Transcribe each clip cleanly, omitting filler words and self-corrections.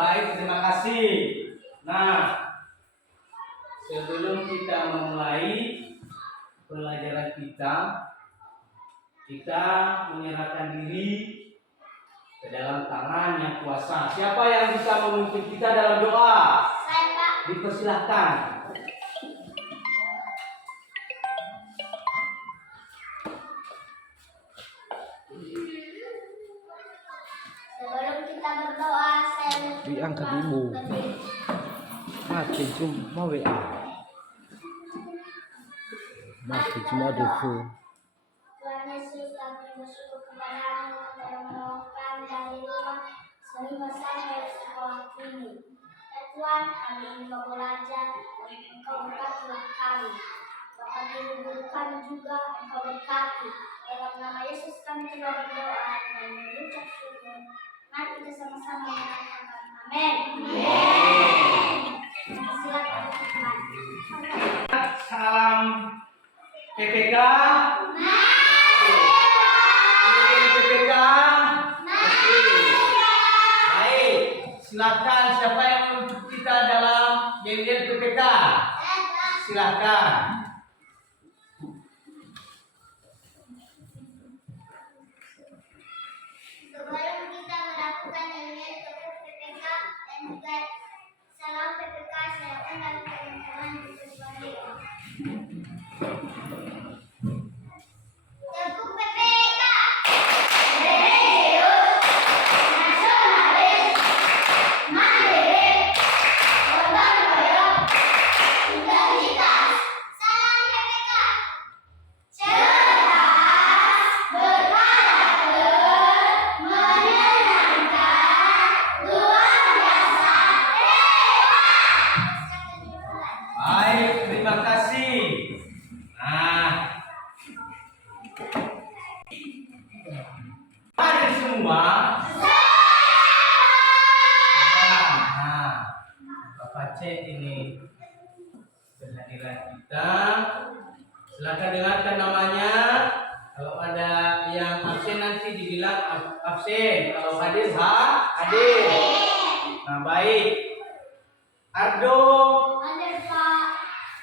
baik, terima kasih. Nah, sebelum kita memulai pelajaran kita menyerahkan diri ke dalam tangan yang kuasa. Siapa yang bisa memimpin kita dalam doa? Saya, Pak. Dipersilahkan. Sebelum kita berdoa, saya diangkat ibu. Mati cuma WA. Mati cuma telepon. Tuhan Yesus, kami bersyukur kepada-Mu yang menolongkan dari rumah sehingga sampai sekolah ini. Ya Tuhan, kami ingin belajar dan Engkau berkatilah kami. Bapak Ibu guru kami juga Engkau berkati. Dalam nama Yesus kami telah berdoa dan mengucap syukur. Mari kita sama-sama mengatakan amin. Silakan Tuhan. Salam PPK. PPK. Baik, silakan siapa yang menuntut kita dalam yel-yel PPK? Silakan. Sebelum kita melakukan nilai PPK dan juga salam PPK, saya undang teman-teman untuk berdiri. Teguh PPK. Religius, nasionalis, mandiri, gotong royong, integritas. Salam PPK. Cerdas, berkarakter, menyenangkan, luar biasa, hebat. Baik, terima kasih. Nah, hadir semua. Nah, Bapak cek ini kehadiran kita. Silakan dengarkan namanya. Kalau ada yang absen nanti dibilang absen. Kalau hadir hadir. Nah, baik. Ardo, Hadir Pak.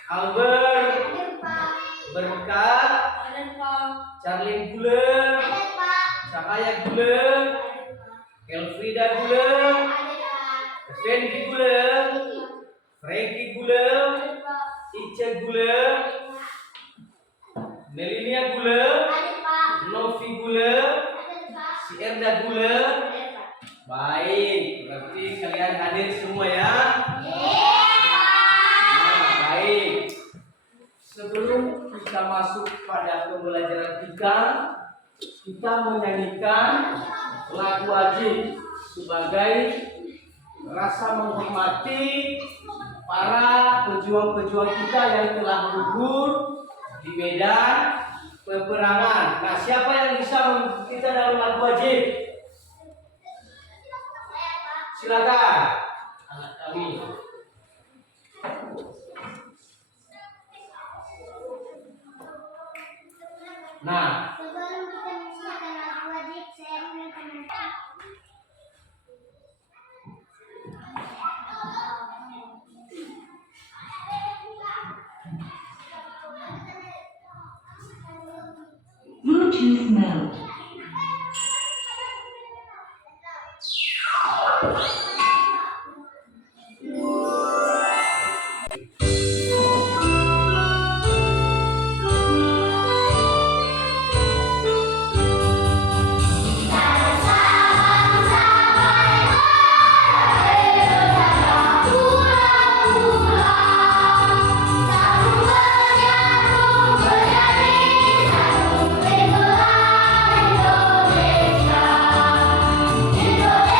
Albert, Hadir Pak. Berkat, Hadir Pak. Charlie Guleng, Hadir Pak. Cahaya Guleng, Hadir Pak. Elfrida Guleng, Hadir Pak. Fendi Guleng, Franky Guleng, Hadir Pak. Ica Guleng, Melinia Guleng, Hadir Pak. Novi Guleng, Hadir Pak. si Erda Guleng. Hadir Pak. Baik, berarti kalian hadir semua ya. Iya. Nah, baik. Sebelum kita masuk pada pembelajaran kita menyanyikan lagu wajib sebagai rasa menghormati para pejuang-pejuang kita yang telah gugur di medan peperangan. Nah, siapa yang bisa memimpin kita dalam lagu wajib? Saya Pak. Silakan, anak kami. Nah, Sebelum kita menyiapkan lagu wajib, saya undang teman-teman. Bluetooth mode. Indonesia.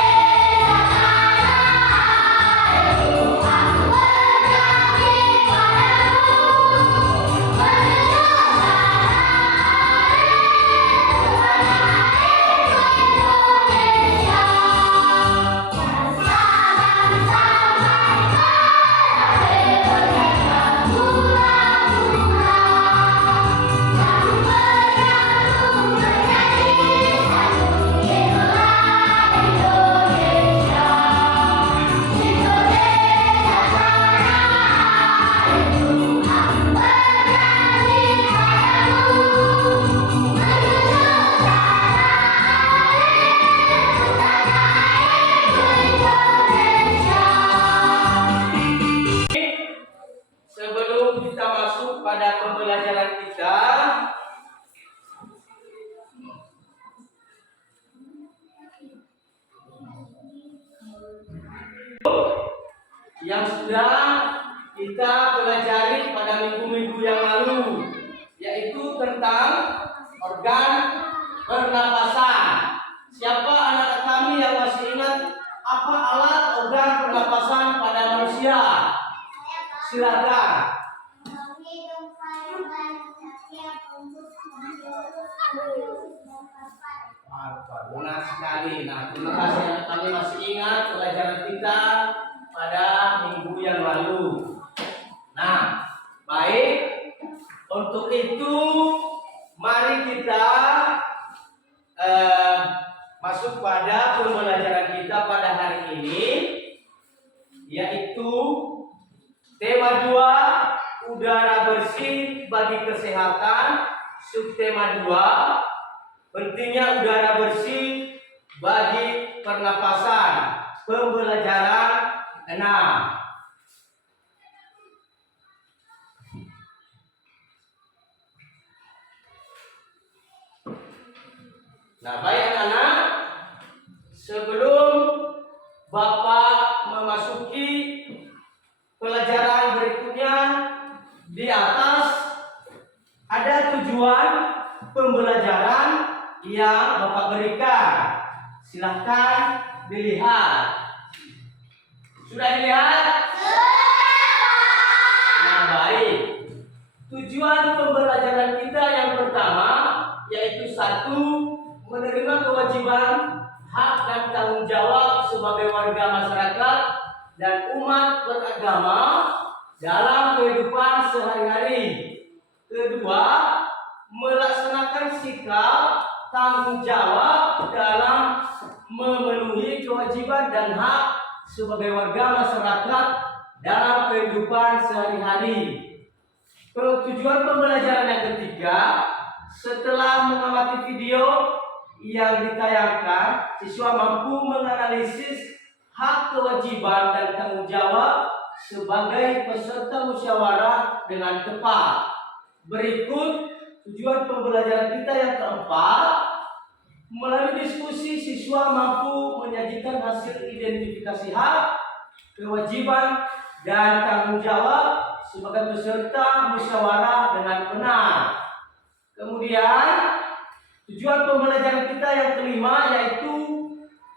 yang sudah kita pelajari pada minggu-minggu yang lalu, yaitu tentang organ pernapasan. Siapa anak kami yang masih ingat apa alat organ pernapasan pada manusia? Silakan. Benar sekali. Nah, terima kasih anak kami masih ingat pelajaran kita pada minggu yang lalu. Nah, baik. Untuk itu, mari kita masuk pada pembelajaran kita pada hari ini, yaitu tema 2, udara bersih bagi kesehatan. Subtema 2, pentingnya udara bersih bagi pernapasan. Pembelajaran 6. Nah, baik anak-anak, sebelum Bapak memasuki pelajaran berikutnya, di atas ada tujuan pembelajaran yang Bapak berikan. Silahkan dilihat. Sudah dilihat? Nah, baik. Tujuan pembelajaran kita yang pertama yaitu 1, menerima kewajiban, hak dan tanggung jawab sebagai warga masyarakat dan umat beragama dalam kehidupan sehari-hari. Kedua, melaksanakan sikap tanggung jawab dalam memenuhi kewajiban dan hak sebagai warga masyarakat dalam kehidupan sehari-hari. Tujuan pembelajaran yang ketiga, setelah mengamati video yang ditayangkan, siswa mampu menganalisis hak, kewajiban, dan tanggung jawab sebagai peserta musyawarah dengan tepat. Berikut tujuan pembelajaran kita yang keempat. Melalui diskusi, siswa mampu menyajikan hasil identifikasi hak, kewajiban, dan tanggung jawab sebagai peserta musyawarah dengan benar. Kemudian tujuan pembelajaran kita yang kelima yaitu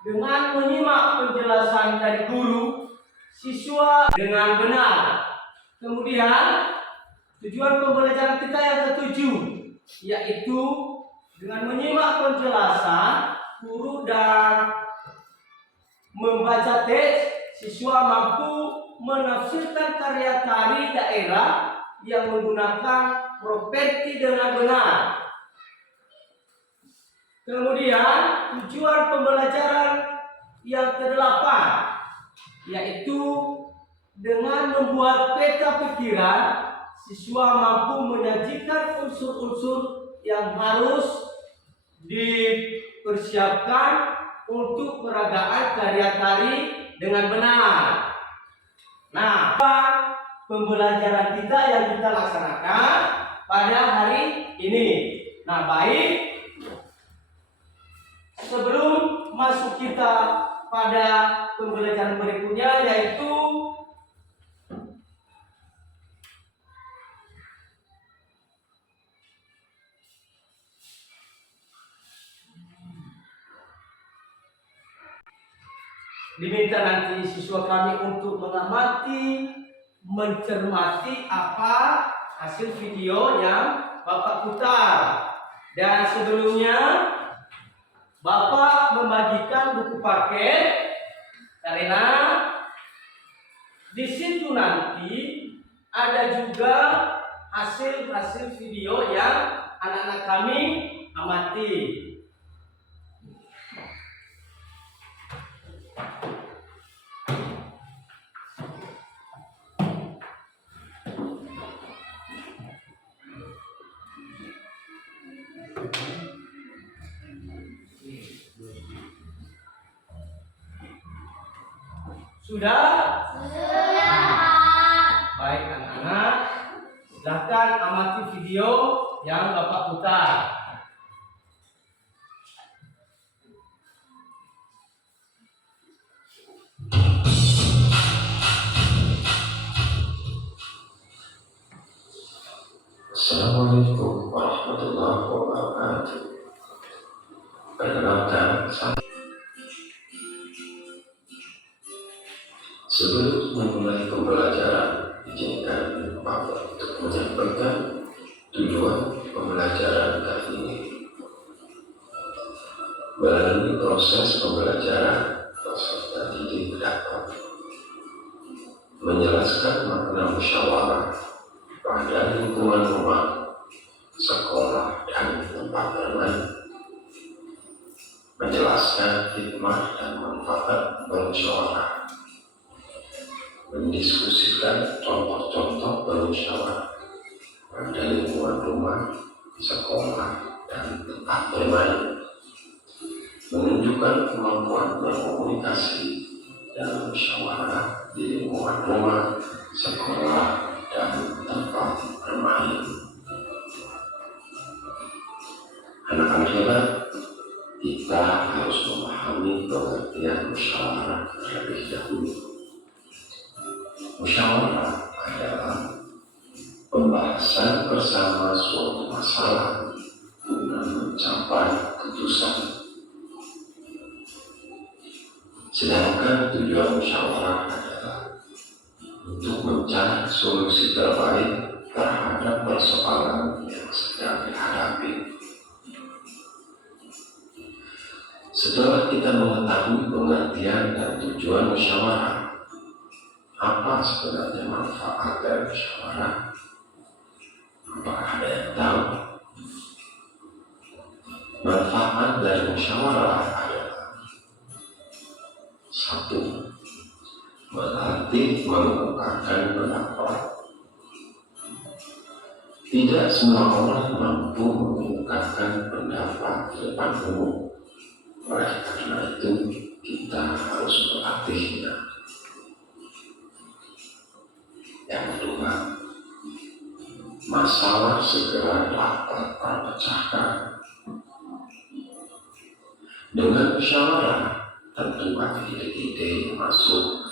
dengan menyimak penjelasan dari guru, siswa dengan benar. Kemudian tujuan pembelajaran kita yang ketujuh yaitu dengan menyimak penjelasan guru dan membaca teks, siswa mampu menafsirkan karya tari daerah yang menggunakan properti dengan benar. Kemudian tujuan pembelajaran yang ke-8 yaitu dengan membuat peta pikiran, siswa mampu menyajikan unsur-unsur yang harus dipersiapkan untuk peragaan karya tari dengan benar. Nah, pembelajaran kita yang kita laksanakan pada hari ini. Nah, baik. Sebelum masuk kita pada pembelajaran berikutnya yaitu diminta nanti siswa kami untuk mengamati, mencermati apa hasil video yang Bapak putar. Dan sebelumnya Bapak membagikan buku paket karena di situ nanti ada juga hasil-hasil video yang anak-anak kami amati. Sudah? Sudah. Baik anak-anak, silakan amati video yang Bapak putar. Sebelum memulai pembelajaran, izinkan Bapak untuk menyampaikan tujuan pembelajaran kali ini. Melalui proses pembelajaran, peserta didik dapat menjelaskan makna musyawarah pada lingkungan rumah, sekolah, dan tempat bermain, menjelaskan hikmah dan manfaat bermusyawarah, mendiskusikan contoh-contoh bermusyawarah pada lingkungan rumah, sekolah, dan tempat bermain, menunjukkan kemampuan berkomunikasi dan musyawarah di lingkungan rumah, sekolah, dan tempat bermain. Anak-anak, kita harus memahami pengertian musyawarah terlebih dahulu. Musyawarah adalah pembahasan bersama suatu masalah guna mencapai keputusan. Sedangkan tujuan musyawarah adalah untuk mencari solusi terbaik terhadap persoalan yang sedang dihadapi. Setelah kita mengetahui pengertian dan tujuan musyawarah, apa sebenarnya manfaat dari musyawarah? Apakah ada yang tahu? Manfaat dari musyawarah adalah: 1. Melatih mengungkapkan pendapat. Tidak semua orang mampu mengungkapkan pendapat di depan umum. Oleh karena itu, kita harus melatihnya. Yang kedua, masalah segera dapat terpecahkan. Dengan musyawarah, tentu ada ide-ide yang masuk,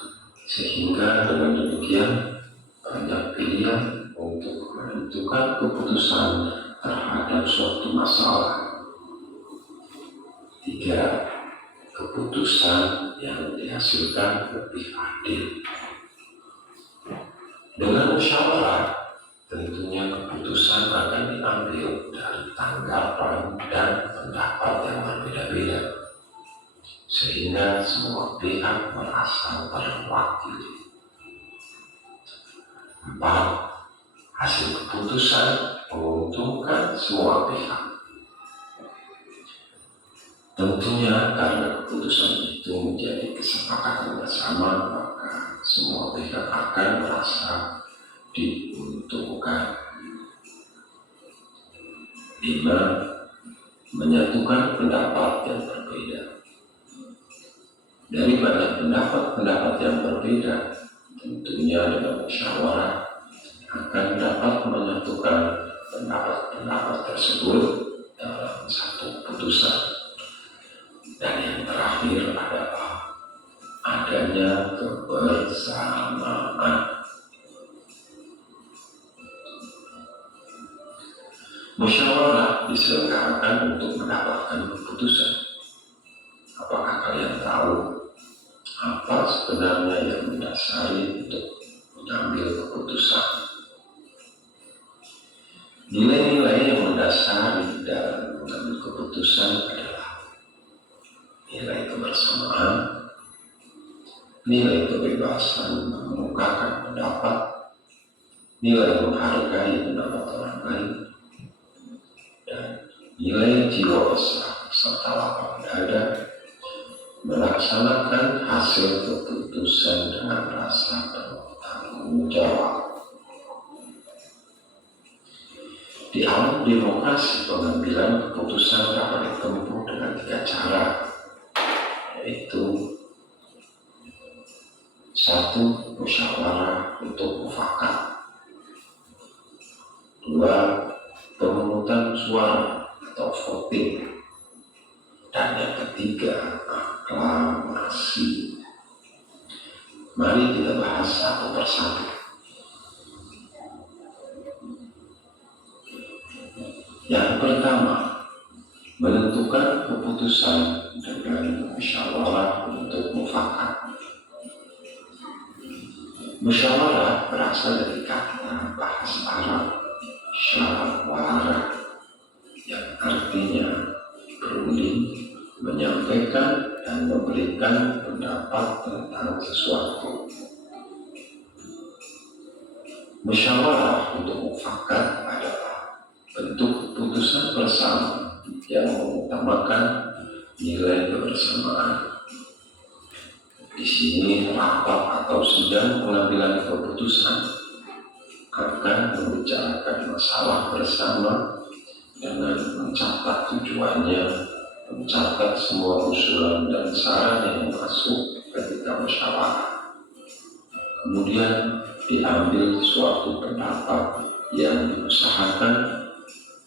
sehingga dengan demikian banyak pilihan untuk menentukan keputusan terhadap suatu masalah. 3. Keputusan yang dihasilkan lebih adil. Dengan musyawarah, tentunya keputusan akan diambil dari tanggapan dan pendapat yang berbeda-beda, sehingga semua pihak merasa terwakili. 4. Hasil keputusan menguntungkan semua pihak. Tentunya karena keputusan itu menjadi kesepakatan bersama, maka semua pihak akan merasa diuntungkan. 5. Menyatukan pendapat yang berbeda. Dari banyak pendapat yang berbeda, tentunya dengan musyawarah akan dapat menyatukan pendapat tersebut dalam satu keputusan. Dan yang terakhir adalah adanya kebersamaan. Musyawarah diselenggarakan untuk mendapatkan keputusan. Apakah kalian tahu apa sebenarnya yang mendasari untuk mengambil keputusan? Nilai-nilai yang mendasari dalam mengambil keputusan adalah nilai kebersamaan, nilai kebebasan mengungkapkan pendapat, nilai menghargai pendapat orang lain, dan nilai jiwa besar serta lapang dada melaksanakan hasil keputusan dengan rasa bertanggung jawab. Di alam demokrasi, pengambilan keputusan dapat ditempuh dengan 3 cara, yaitu 1. Musyawarah untuk mufakat. 2. Pemungutan suara atau voting. Dan yang ketiga, aklamasi. Mari kita bahas satu persatu. Yang pertama, menentukan keputusan dengan musyawarah untuk mufakat. Musyawarah berasal dari kata bahasa Arab syawara yang artinya berunding, menyampaikan dan memberikan pendapat tentang sesuatu. Musyawarah untuk mufakat adalah bentuk keputusan bersama yang mengutamakan nilai kebersamaan. Di sini rapat atau sidang pengambilan keputusan akan membicarakan masalah bersama dengan mencatat tujuannya, mencatat semua usulan dan saran yang masuk ketika musyawarah. Kemudian diambil suatu pendapat yang diusahakan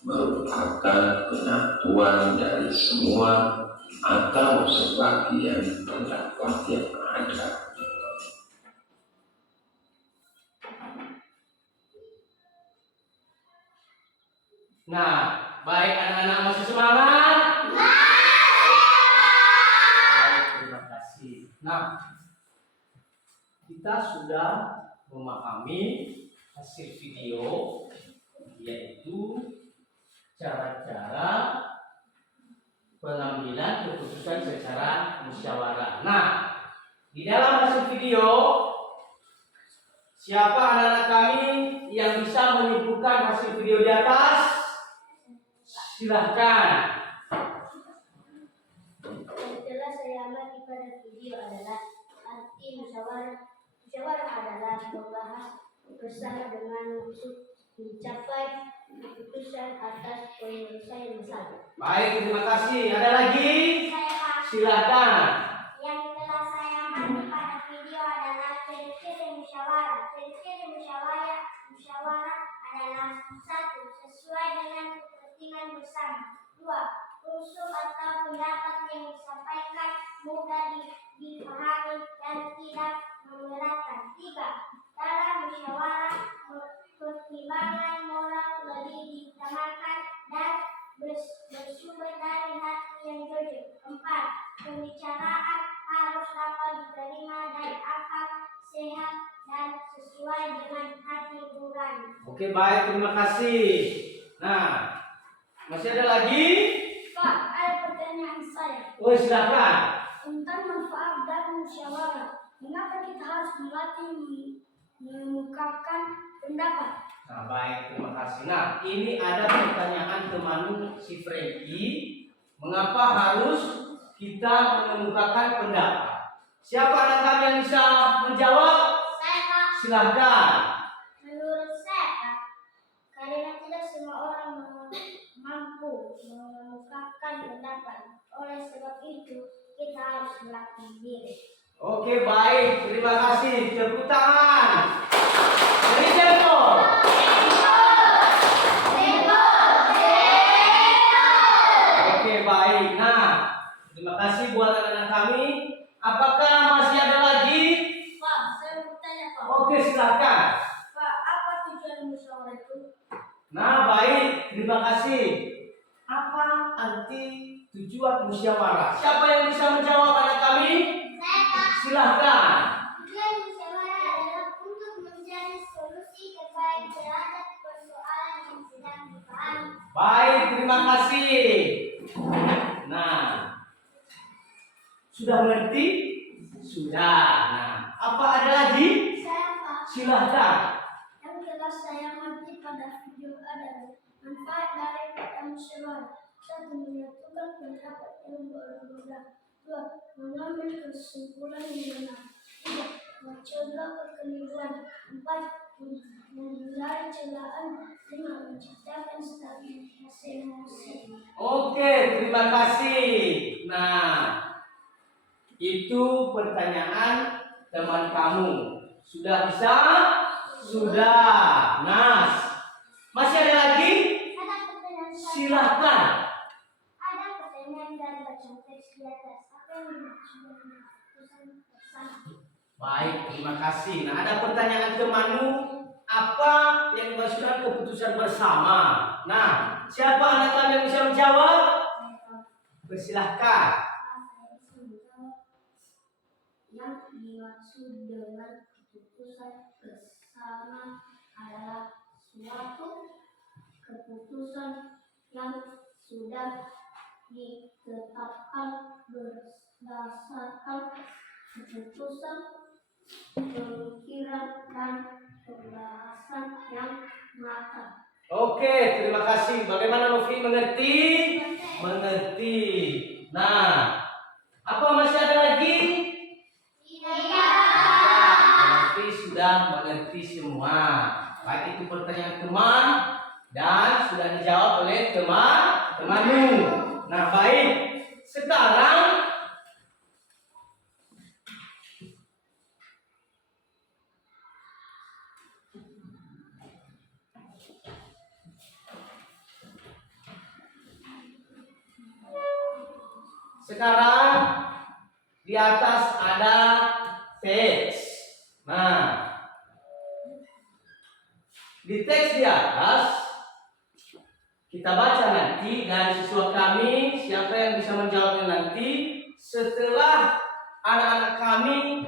merupakan penyatuan dari semua atau sebagian pendapat yang ada. Nah, baik anak-anak masih semangat? Baik, terima kasih. Nah, kita sudah memahami hasil video, yaitu cara-cara pengambilan keputusan secara musyawarah. Nah, di dalam hasil video, siapa anak-anak kami yang bisa menyebutkan hasil video di atas? Silahkan. Yang telah saya amati pada video adalah arti musyawarah. Musyawarah adalah membahas bersama dengan maksud mencapai keputusan atas penyelesaian masalah. Baik, terima kasih. Ada lagi? Saya Pak. Silakan. Yang telah saya amati pada video adalah ciri-ciri musyawarah. Ciri-ciri musyawarah adalah 1. Sesuai dengan kepentingan bersama. 2. Usul atau pendapat yang disampaikan mudah dipahami dan tidak memberatkan. 3. Dalam musyawarah pertimbangan moral lebih diutamakan dan bersumber dari hati yang jujur. 4. Pembicaraan harus dapat diterima dari akal sehat dan sesuai dengan hati nurani. Oke, baik, terima kasih. Nah, masih ada lagi? Pak, ada pertanyaan saya Oh, silakan. tentang manfaat dari musyawarah. Mengapa kita harus melatih mengungkapkan pendapat? Nah, baik, terima kasih. Nah, ini ada pertanyaan temanmu si Franky. Mengapa harus kita mengemukakan pendapat? Siapa anak kami yang bisa menjawab? Saya Pak. Silahkan. Menurut saya Pak, karena tidak semua orang mampu mengungkapkan pendapat. Oleh sebab itu, kita harus melatih diri. Oke, baik, terima kasih. Tepuk tangan. Beri jempol. Oke, baik. Nah, terima kasih buat anak-anak kami. Apakah masih ada lagi? Pak, saya mau bertanya Pak. Oke, silakan. Pak, apa tujuan musyawarah itu? Nah, baik, terima kasih. Apa arti tujuan musyawarah? Siapa yang bisa menjawab anak kami? Saya Pak. Silahkan. Tujuan musyawarah adalah untuk mencari solusi terbaik terhadap persoalan yang sedang dibahas. Baik, terima kasih. Nah, sudah mengerti? Sudah. Nah, apa ada lagi? Saya Pak. Silahkan. Yang telah saya amati pada video adalah manfaat dari musyawarah. 1. Menyatukan pendapat yang berbeda. 2. Mengambil kesimpulan yang benar. 3. Mencegah kekeliruan. 4. Menghindari celaan. 5. Menciptakan stabilitas emosi. Oke, terima kasih. Nah, itu pertanyaan teman kamu. Sudah bisa? Sudah. Nah, masih ada lagi? Ada pertanyaan saya. Silahkan. Ada pertanyaan dari bacaan teks di atas. Apa yang dimaksud dengan keputusan bersama? Baik, terima kasih. Nah, ada pertanyaan temanmu. Apa yang dimaksudkan keputusan bersama? Nah, siapa anak kami yang bisa menjawab? Persilahkan. Yang dimaksud dengan keputusan bersama adalah suatu keputusan yang sudah ditetapkan berdasarkan keputusan pemikiran dan pembahasan yang matang. Oke, terima kasih. Bagaimana Novi, mengerti? Mengerti. Nah, apa masih ada lagi? Novi sudah mengerti semua. Baik itu pertanyaan teman dan sudah dijawab oleh temanmu. Nah, baik. Sekarang di atas ada teks. Nah, di teks di atas kita baca nanti dan siswa kami siapa yang bisa menjawabnya nanti setelah anak-anak kami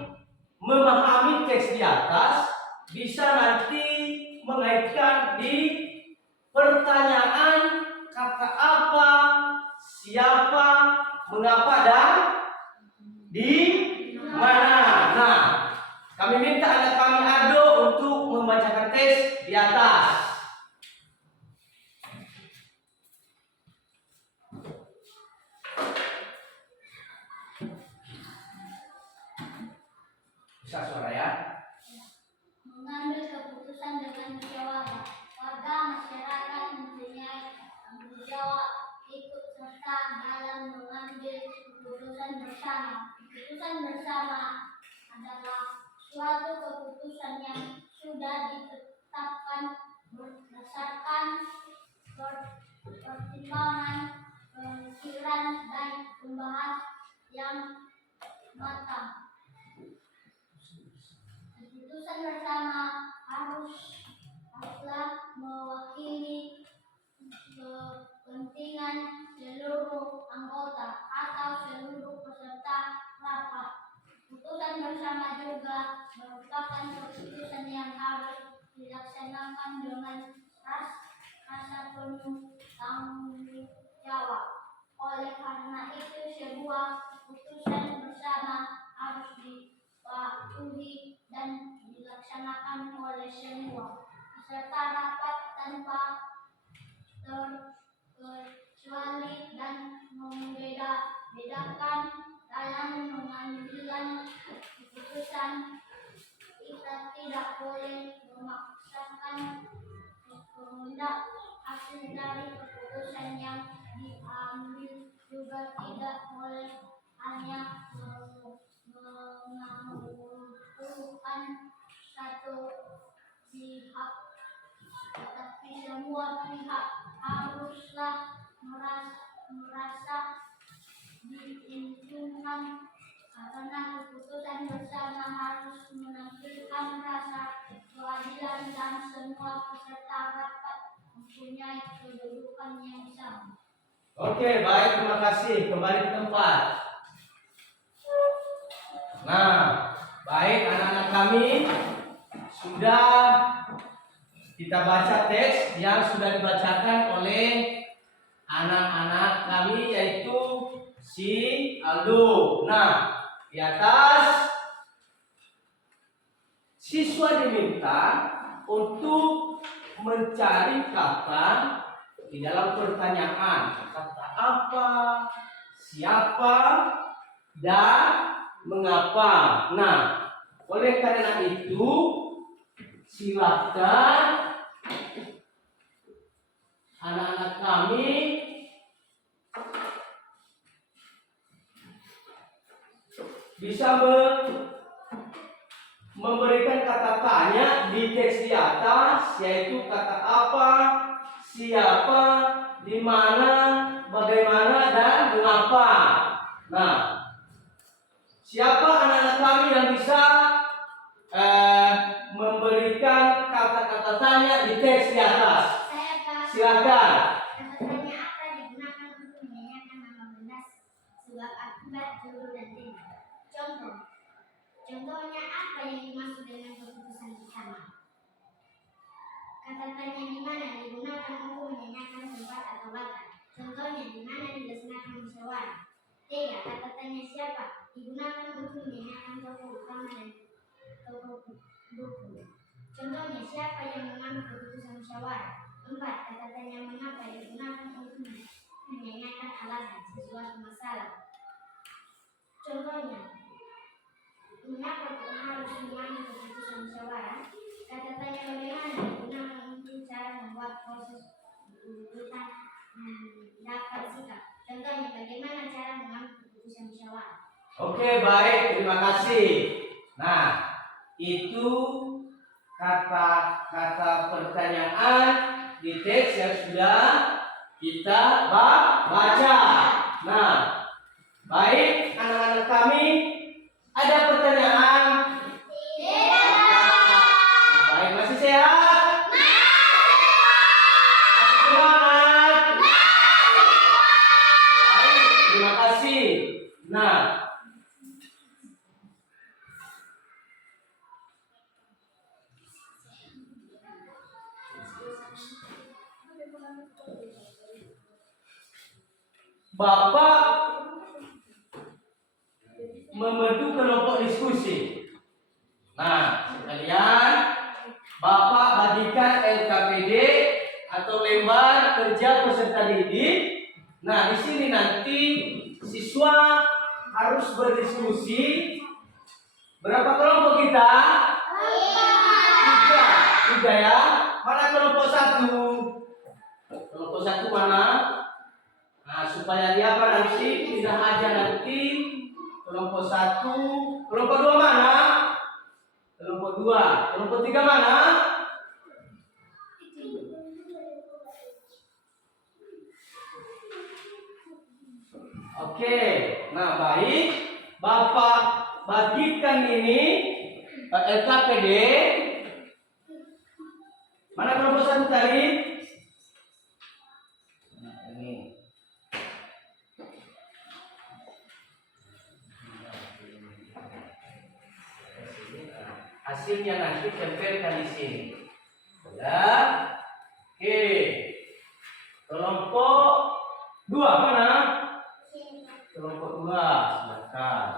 memahami teks di atas bisa nanti mengaitkan di pertanyaan kata apa, siapa, mengapa dan di mana. Nah, kami minta anak kami Ardo untuk membacakan teks di atas. Bisa suara ya? Mengambil keputusan dengan kewajiban. Warga masyarakat mempunyai tanggung jawab ikut serta dalam mengambil keputusan bersama. Keputusan bersama adalah suatu keputusan yang sudah ditetapkan berdasarkan pertimbangan pemikiran dan pembahasan yang matang. Keputusan bersama haruslah mewakili kepentingan seluruh anggota atau seluruh peserta rapat. Keputusan bersama juga merupakan keputusan yang harus dilaksanakan dengan rasa penuh tanggung jawab. Oleh karena itu, sebuah keputusan bersama harus dipatuhi dan dilaksanakan oleh semua peserta rapat tanpa terkecuali dan membedakan dalam mengambil keputusan. Kita tidak boleh memaksakan kehendak hasil dari keputusan yang diambil, juga tidak boleh hanya mengambilkan satu pihak, tetapi semua pihak haruslah merasa diuntungkan karena keputusan bersama harus menampilkan rasa keadilan dan semua peserta rapat mempunyai kedudukan yang sama. Oke, baik, terima kasih. Kembali ke tempat. Nah, baik anak-anak kami sudah kita baca teks yang sudah dibacakan oleh anak-anak kami yaitu si Aldo. Nah, di atas siswa diminta untuk mencari kata di dalam pertanyaan. Kata apa, siapa, dan mengapa. Nah, oleh karena itu silakan anak-anak kami bisa memberikan kata tanya di teks di atas, yaitu kata apa, siapa, di mana, bagaimana, dan mengapa. Nah, siapa anak-anak kami yang bisa memberikan kata-kata tanya di teks di atas? Saya Kak. Silakan. Kata-tanya apa digunakan untuk menanyakan nama benda, sebab akibat, dulu dan tindak. Contohnya apa yang dimaksud dengan Kata-katanya di mana digunakan untuk menanyakan tempat atau latar. Contohnya, di mana dilaksanakan musyawarah. 3. Kata-katanya siapa digunakan untuk menanyakan tokoh utama dan tokoh buku. Contohnya, siapa yang mengambil keputusan musyawarah. 4. Kata-katanya mengapa digunakan untuk menanyakan alasan sesuatu masalah. Contohnya, mengapa kau harus mengambil keputusan musyawarah? Kata-katanya bagaimana digunakan untuk cara membuat proses urutan dapat sikap. Contohnya, bagaimana cara mengambil keputusan musyawarah. Oke, baik, terima kasih. Nah, itu kata-kata pertanyaan di teks yang sudah kita baca. Nah, baik anak-anak kami, ada pertanyaan? Baik, masih sehat? Masih semangat? Baik, terima kasih. Nah, Bapak membentuk kelompok diskusi. Nah, sekalian Bapak bagikan LKPD atau lembar kerja peserta didik. Nah, di sini nanti siswa harus berdiskusi. Berapa kelompok kita? Tiga ya. Mana kelompok satu? Kelompok satu mana? Nah, supaya dia nanti tidak aja nanti kelompok satu, kelompok dua mana? Kelompok dua, kelompok tiga mana? Oke, nah baik, Bapak bagikan ini LKPD. Mana kelompok satu tadi? Nah, ini. Hasilnya nanti tempelkan di sini. Ya. Oke. Kelompok dua mana? Kelompok dua, silakan.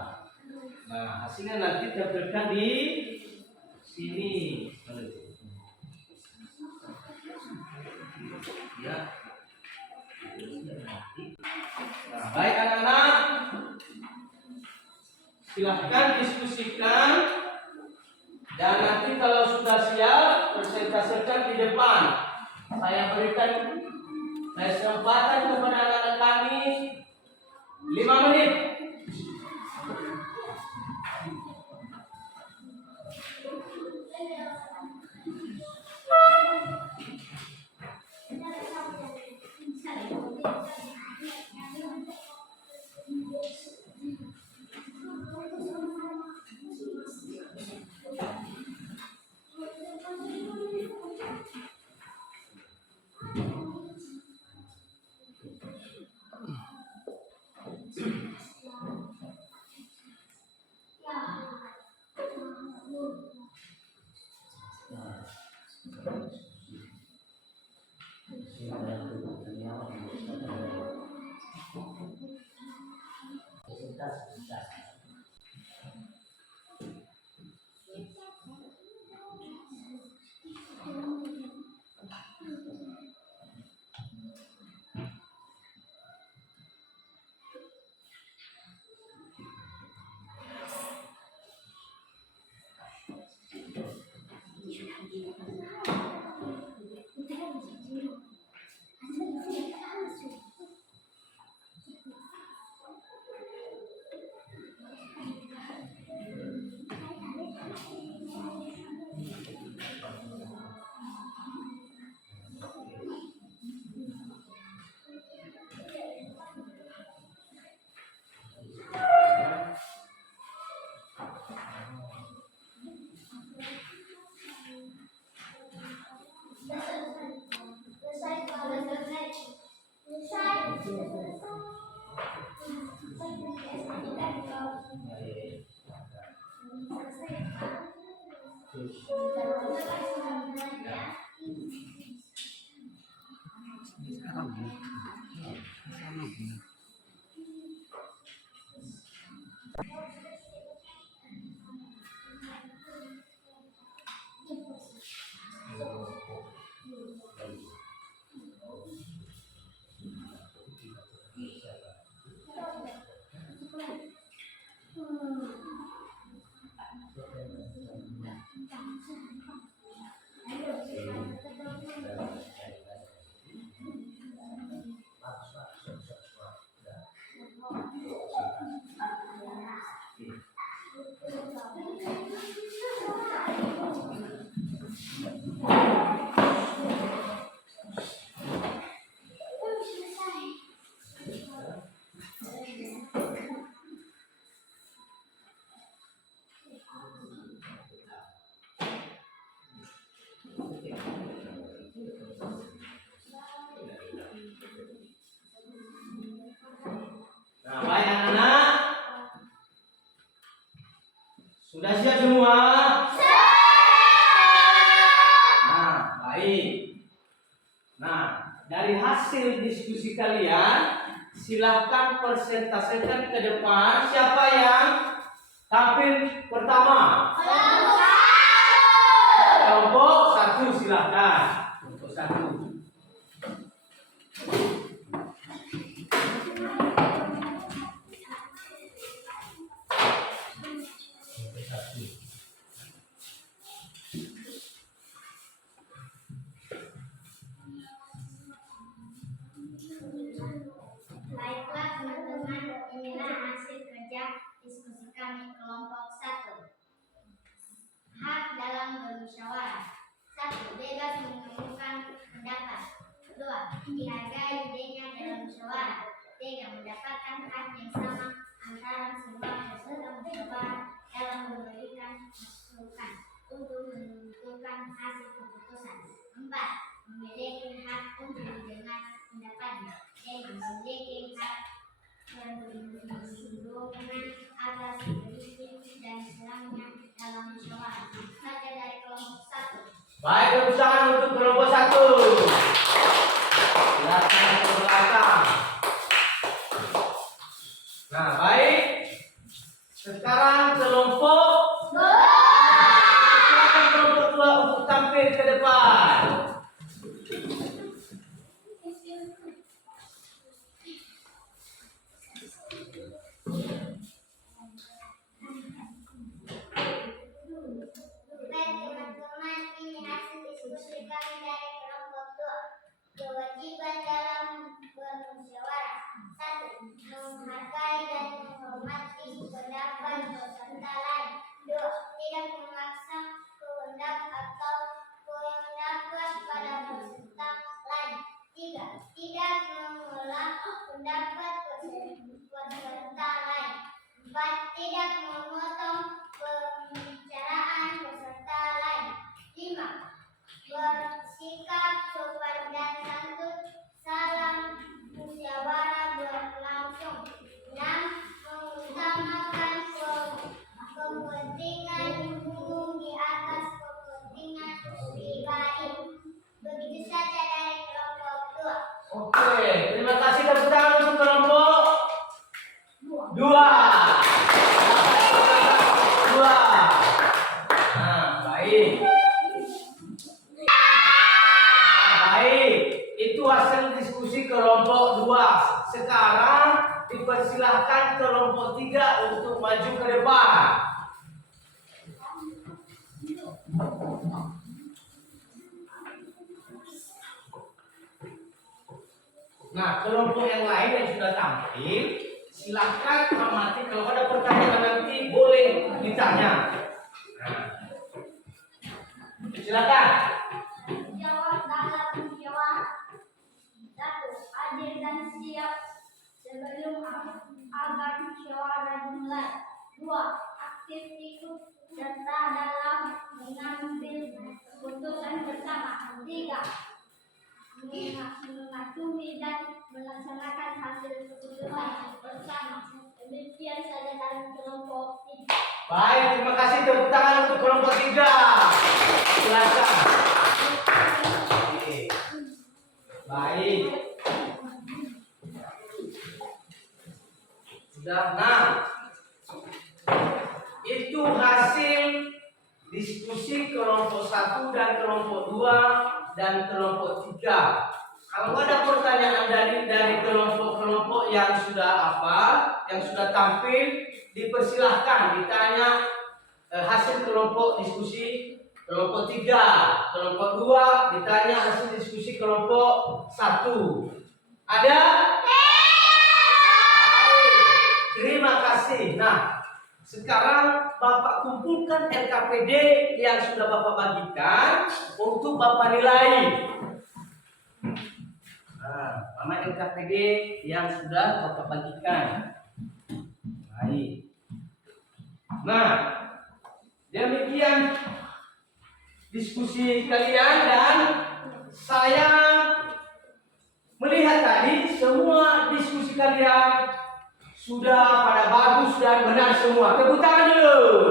Nah, hasilnya nanti tempelkan di sini. Ya. Nah, baik anak-anak. Silahkan diskusikan. Dan nanti kalau sudah siap, presentasikan di depan. Saya berikan kesempatan kepada anak-anak kami 5 menit. semua? Nah, baik. Nah, dari hasil diskusi kalian, silahkan persentasekan ke depan. Siapa yang tampil pertama? Kelompok 1 silahkan. Kelompok 1. Baiklah teman-teman, inilah hasil kerja diskusi kami kelompok 1. Hak dalam bermusyawarah. 1. Bebas mengumumkan pendapat. 2. Dihargai idenya dalam musyawarah. 3. Mendapatkan hak yang sama antara semua peserta musyawarah dalam memberikan masukan untuk menentukan hasil keputusan. 4. Memiliki hak untuk didengar pendapatnya. 5. Memiliki hak perlindungan atas kritik dan serangnya dalam musyawarah. Saja dari kelompok 1. Baik, tepuk tangan untuk kelompok 1. Silakan ke belakang. Nah, baik. Sekarang kelompok 2. Silakan kelompok 2 untuk tampil ke depan. Baik teman-teman, ini hasil diskusi kami dari kelompok 2. Kewajiban dalam bermusyawarah. 1. Menghargai dan menghormati pendapat peserta lain. 2. Tidak memaksa kehendak atau pendapat pada peserta lain. 3. Tidak menolak pendapat peserta lain. 4. Tidak memotong pembicaraan peserta lain. 5. Bersikap sopan dan santun salam musyawarah berlangsung. 6. Mengutamakan kepentingan umum di atas kepentingan pribadi. Begitu saja dari kelompok 2. Oke, terima kasih tepuk tangan untuk kelompok 2. Nah, baik. Baik, itu hasil diskusi kelompok 2. Sekarang dipersilahkan kelompok 3 untuk maju ke depan. Nah, kelompok yang lain yang sudah tampil, silahkan amati. Kalau ada pertanyaan nanti boleh ditanya. Nah, silakan. Jawab dalam musyawarah. 1. Hadir dan siap sebelum agar musyawarah dimulai. 2. Aktif ikut serta dalam mengambil keputusan bersama. 3. Mematuhi dan melaksanakan hasil keputusan bersama. Demikian saja dari kelompok 3. Baik, terima kasih. Tepuk tangan untuk kelompok 3. Silakan. Oke. Baik. Sudah. Nah, itu hasil diskusi kelompok 1 dan kelompok 2 dan kelompok 3. Kalau ada pertanyaan dari kelompok-kelompok yang sudah yang sudah tampil, dipersilahkan ditanya hasil kelompok diskusi kelompok 3, kelompok 2 ditanya hasil diskusi kelompok 1. Ada? Terima kasih. Nah, sekarang Bapak kumpulkan LKPD yang sudah Bapak bagikan untuk Bapak nilai. Nah, mana LKPD yang sudah Bapak bagikan? Baik. Nah, demikian diskusi kalian dan saya melihat tadi semua diskusi kalian sudah pada bagus dan benar semua. Tepuk tangan dulu.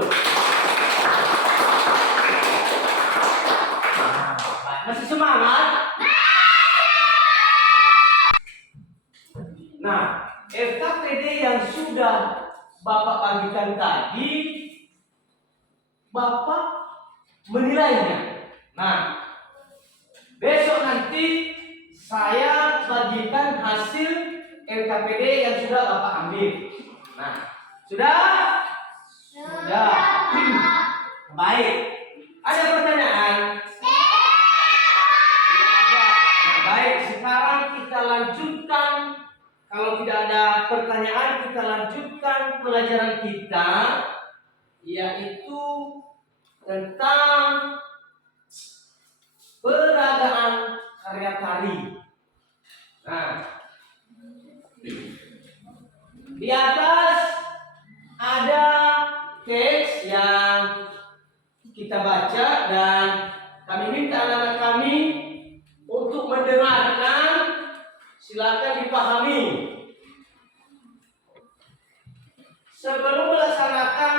menilainya. Nah, besok nanti saya bagikan hasil LKPD yang sudah Bapak ambil. Nah, sudah? Sudah. Baik. Ada pertanyaan? Baik, sekarang kita lanjutkan. Kalau tidak ada pertanyaan, kita lanjutkan pelajaran kita, yaitu tentang peragaan karya tari. Nah, di atas ada teks yang kita baca dan kami minta anak-anak kami untuk mendengarkan. Silakan dipahami. Sebelum melaksanakan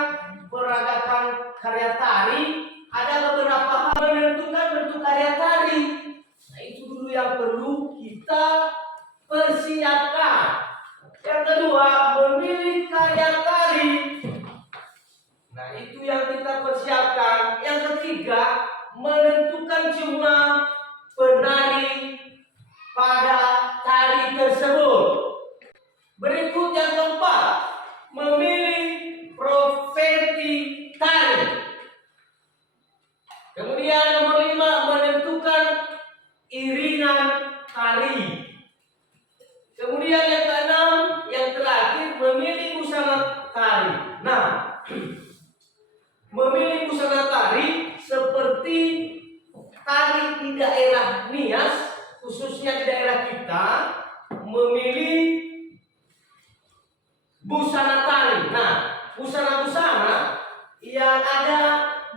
peragatan karya tari, ada beberapa hal menentukan bentuk karya tari. Nah, itu dulu yang perlu kita persiapkan. Yang kedua, memilih karya tari. Nah, itu yang kita persiapkan. Yang ketiga, menentukan jumlah penari pada tari tersebut. Berikut yang keempat, memilih profesi tari. Kemudian nomor 5, menentukan iringan tari. Kemudian yang keenam, yang terakhir, memilih busana tari. Nah, memilih busana tari seperti tari di daerah Nias, khususnya di daerah kita, memilih busana tari. Nah, busana-busana yang ada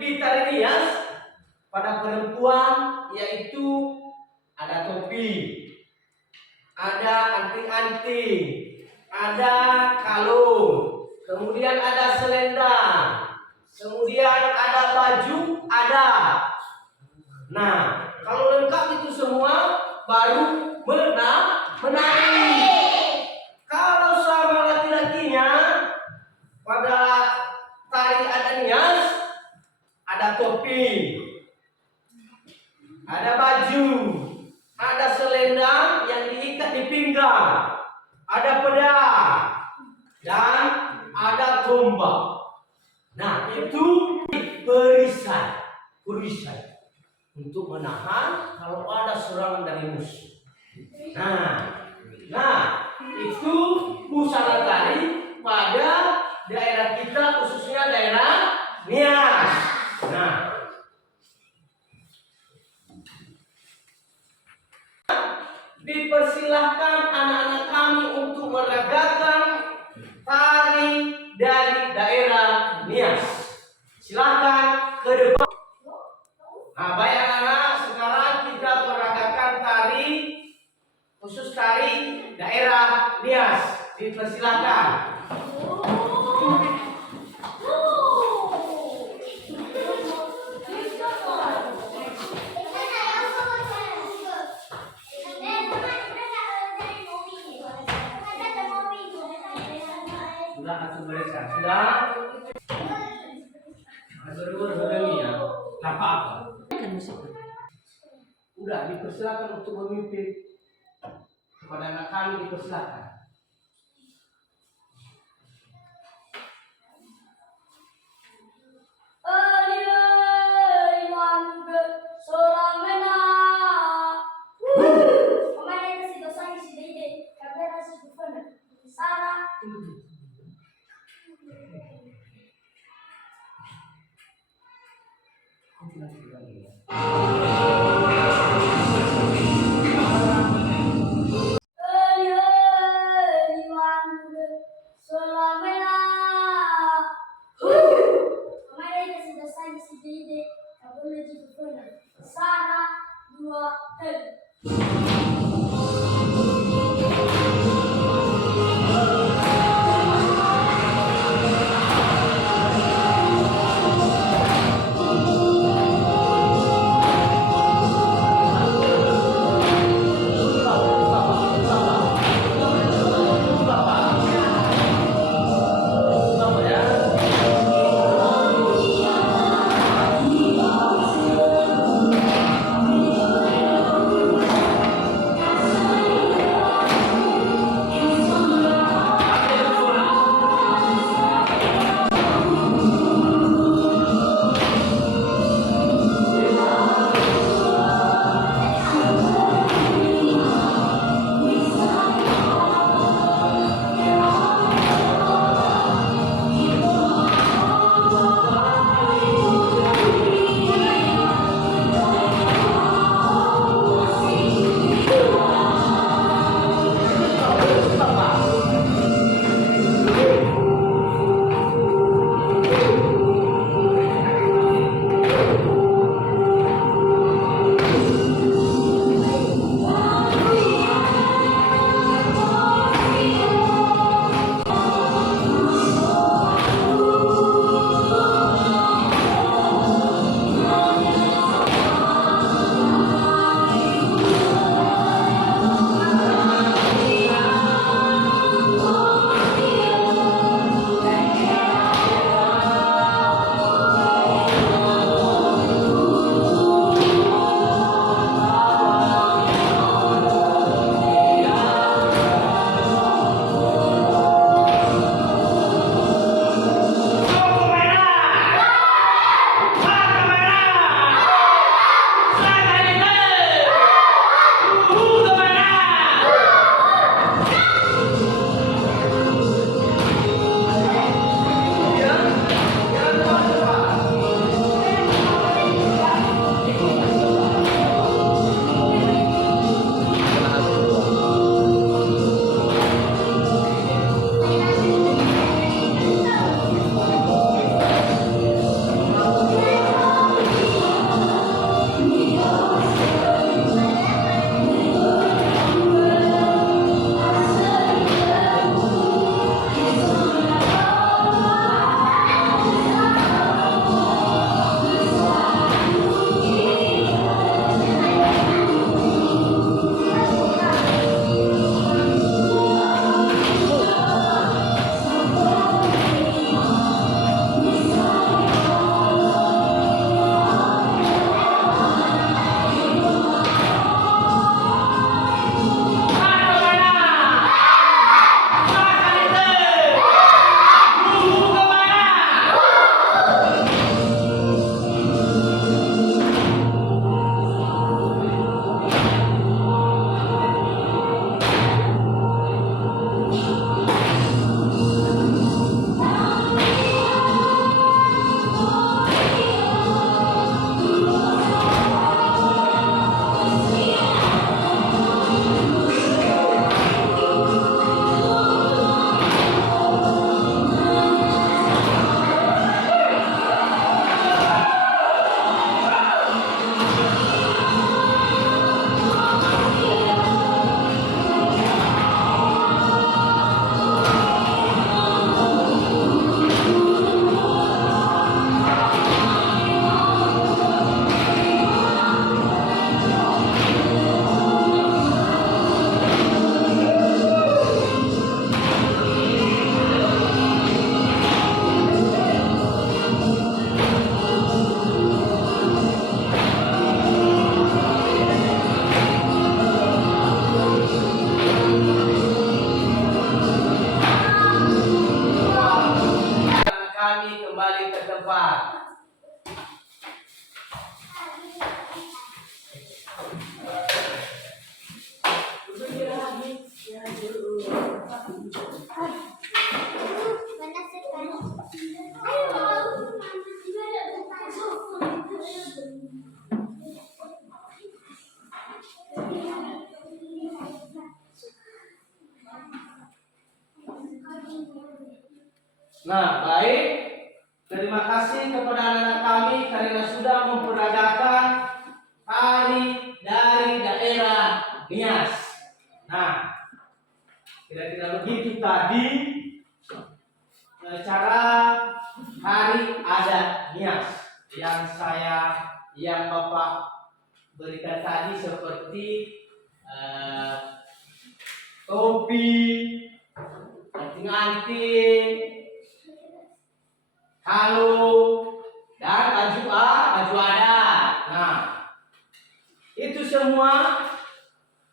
di tari Nias pada perempuan yaitu ada topi, ada anting-anting, ada kalung, kemudian ada selendang, kemudian ada baju, ada. Nah, kalau lengkap itu semua baru menari. Kalau sama laki-lakinya pada tari ada Nias, ada topi, ada baju, ada selendang yang diikat di pinggang, ada pedang, dan ada tombak. Nah, itu perisai untuk menahan kalau ada serangan dari musuh. Nah, itu busana tari pada daerah kita, khususnya daerah Nias. Nah, dipersilahkan anak-anak kami untuk meragakan tari dari daerah Nias. Silakan ke depan. Nah, baik anak-anak, sekarang kita meragakan tari, khusus tari daerah Nias. Dipersilakan. Sudah langsung bereskan. Sudah. Ya. Apa-apa. Udah dipersilakan untuk memimpin. Kepada anak kami dipersilakan. Nah, baik. Terima kasih kepada anak-anak kami karena sudah memperagakan hari dari daerah Nias. Nah, kira-kira begitu tadi cara hari adat Nias yang Bapak berikan tadi seperti topi, anting-anting, kalung, dan baju adat. Nah, itu semua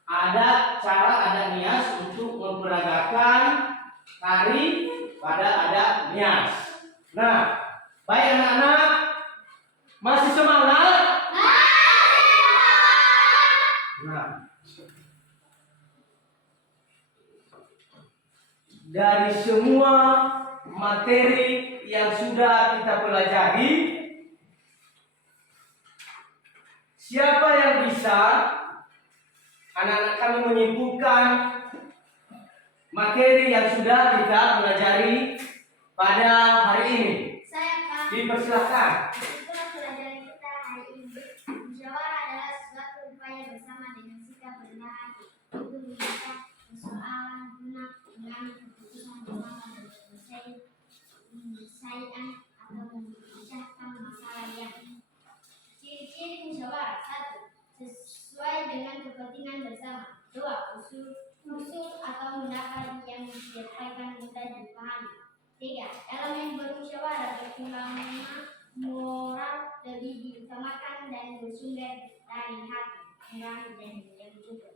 ada cara adat Nias untuk memperagakan hari pada adat Nias. Nah, baik anak-anak, masih semangat? Nah, dari semua materi yang sudah kita pelajari, siapa yang bisa anak-anak kami menyimpulkan materi yang sudah kita pelajari pada hari ini? Saya, Pak. Dipersilakan. Itulah pelajaran kita hari ini. Musyawarah adalah suatu upaya bersama dengan sikap rendah hati untuk menyelesaikan persoalan guna mengambil keputusan bersama dan menyelesaikan atau memecahkan masalah yang ciri-ciri musyawarah. 1. Sesuai dengan kepentingan bersama. 2. Usul atau pendapat yang disampaikan mudah dipahami. 3. Elemen bermusyawarah pertimbangan moral lebih diutamakan dan bersumber dari hati nurani dan yang juga.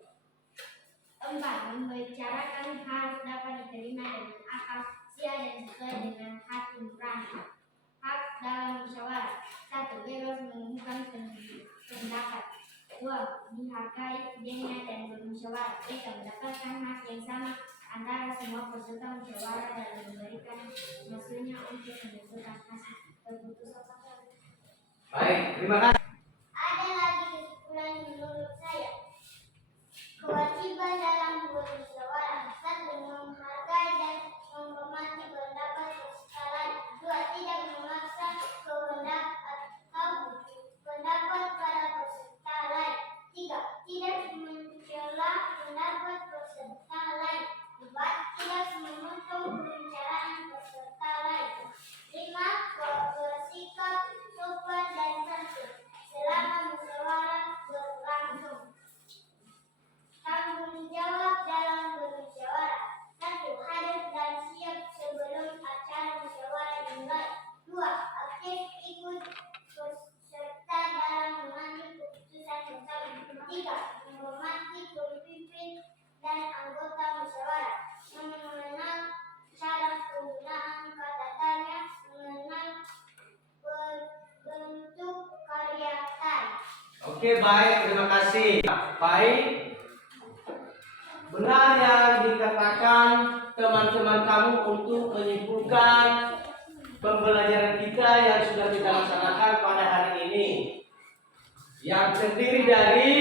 4. Membicarakan harus dapat diterima dengan akal sehat dan sesuai dengan hati nurani. Hak dalam musyawarah. 1. Bebas mengumumkan pendapat. 2. Dihargai idenya dan bermusyawarah. 3. Mendapatkan hak yang sama antara semua peserta musyawarah dan memberikan maksudnya untuk menentukan hasil keputusan. Baik, terima kasih. Ada lagi kesimpulan menurut saya. Kewajiban dalam bermusyawarah. 1. Menghargai dan menghormati pendapat peserta lain. 2. Tidak memaksa kehendak atau pendapat pada peserta lain. 3. Tidak mencela pendapat peserta lain. 4. Tidak memotong pembicaraan peserta lain. 5. Bersikap sopan dan santun selama musyawarah berlangsung. Tanggung jawab dalam bermusyawarah. 1. Hadir dan siap sebelum acara musyawarah dimulai. 2. Aktif ikut serta dalam mengambil keputusan bersama. 3. Menghormati pemimpin dan anggota musyawarah. Mengenal cara penggunaan kata tanya. Mengenal bentuk karya tari. Oke, baik, terima kasih. Baik. Benar yang dikatakan teman-teman kamu untuk menyimpulkan pembelajaran kita yang sudah kita laksanakan pada hari ini, yang terdiri dari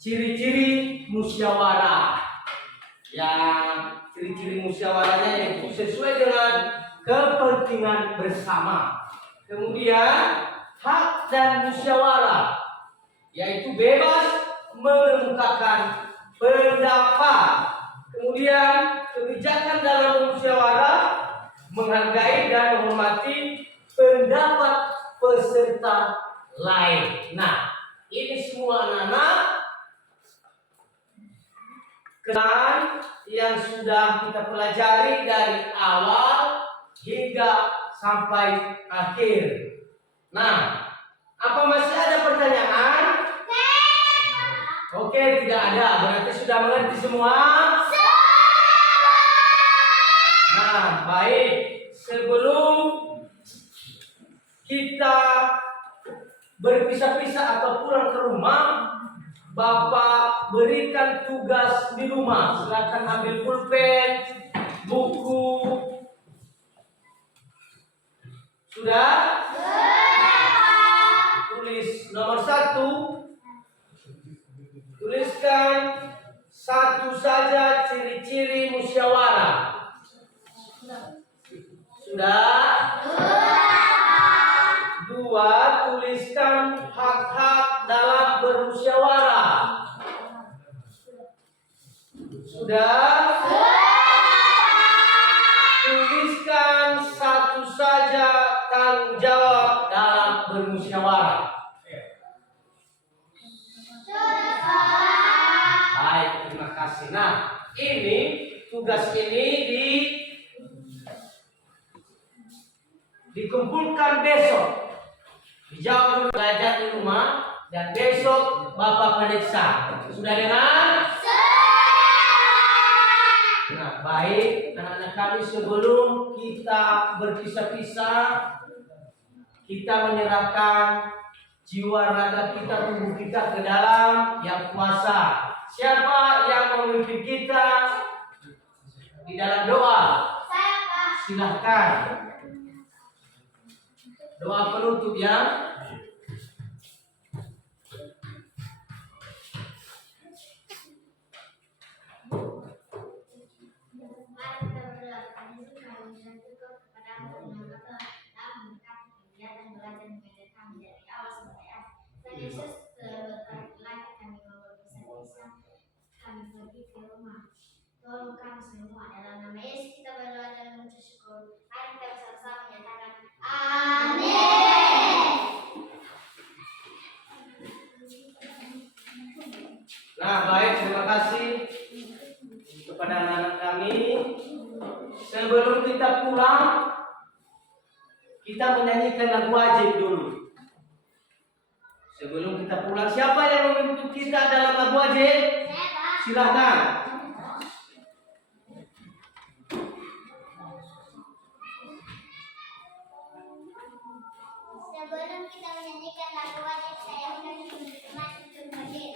ciri-ciri musyawarah. Yang ciri-ciri musyawarahnya yaitu sesuai dengan kepentingan bersama. Kemudian hak dan musyawarah, yaitu bebas mengemukakan pendapat. Kemudian kebijakan dalam musyawarah, menghargai dan menghormati pendapat peserta lain. Nah, ini semua anak-anak kenal yang sudah kita pelajari dari awal hingga sampai akhir. Nah, apa masih ada pertanyaan? Oke, tidak ada. Berarti sudah mengerti semua? Nah, baik. Sebelum kita berpisah-pisah atau pulang ke rumah, Bapak berikan tugas di rumah. Silakan ambil pulpen, buku. Sudah? Tulis nomor 1. Tuliskan satu saja ciri-ciri musyawarah. Sudah? Dua, tuliskan hak-hak dalam bermusyawarah. Sudah? Tuliskan satu saja tanggung jawab dalam bermusyawarah. Baik, terima kasih. Nah, ini tugas ini dikumpulkan besok. Dijawab dulu, belajar di rumah, dan besok Bapak periksa. Sudah dengar? Nah, baik anak-anak kami, sebelum kita berpisah-pisah, kita menyerahkan jiwa raga kita, tubuh kita ke dalam Yang Kuasa. Siapa yang memimpin kita di dalam doa? Silahkan. Doa penutup ya. Yesus berkata kami mau berpisah-pisah, kami pergi ke rumah. Tolong kami semua, dalam nama Yesus kita berdoa dan mengucap syukur. Mari kita bersama-sama menyatakan amin. Nah, baik, terima kasih kepada anak-anak kami. Sebelum kita pulang, kita menyanyikan lagu wajib dulu. Sebelum kita pulang, siapa yang memimpin kita dalam lagu wajib? Silakan. Sebelum kita menyanyikan lagu wajib, saya akan teman-teman untuk hadir.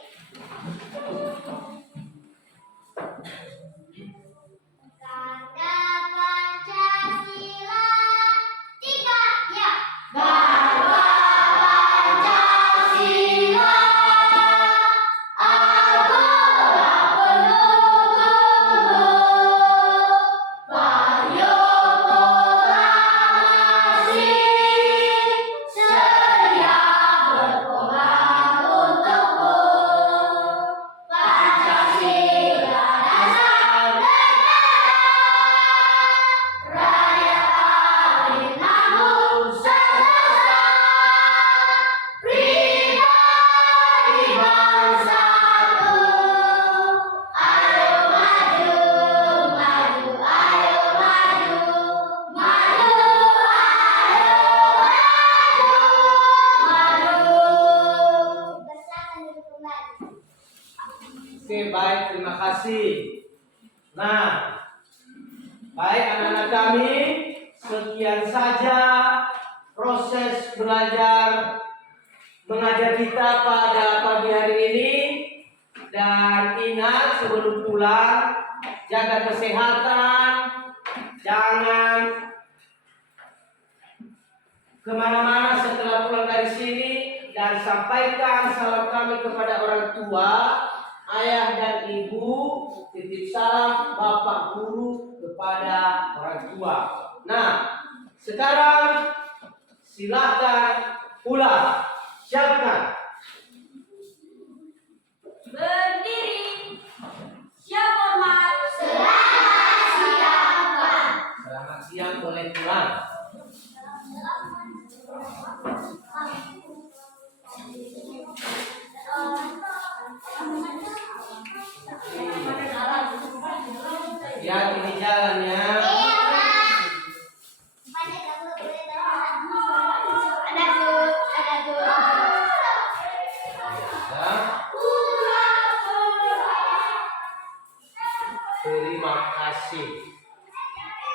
Karena Pancasila, tiga, ya. Bahwa Pancasila adalah penunggu payung proklamasi, sedia berkorban untukmu. Pancasila dasar negara, rakyat adil makmur sejahtera, pribadi bersatu. Ayo maju, maju, ayo maju, maju, ayo maju. Bersama duduk kembali. Oke, baik, terima kasih. Nah, baik anak-anak kami, sekian saja proses belajar mengajar kita pada pagi hari ini. Dan ingat, sebelum pulang, jaga kesehatan, jangan kemana-mana setelah pulang dari sini, dan sampaikan salam kami kepada orang tua, ayah dan ibu, titip salam bapak guru kepada orang tua. Nah, sekarang silakan pulang. Siapkan. Berdiri. Siap hormat. Selamat siang, Pak. Selamat siang, boleh pulang. Ya, ini jalan.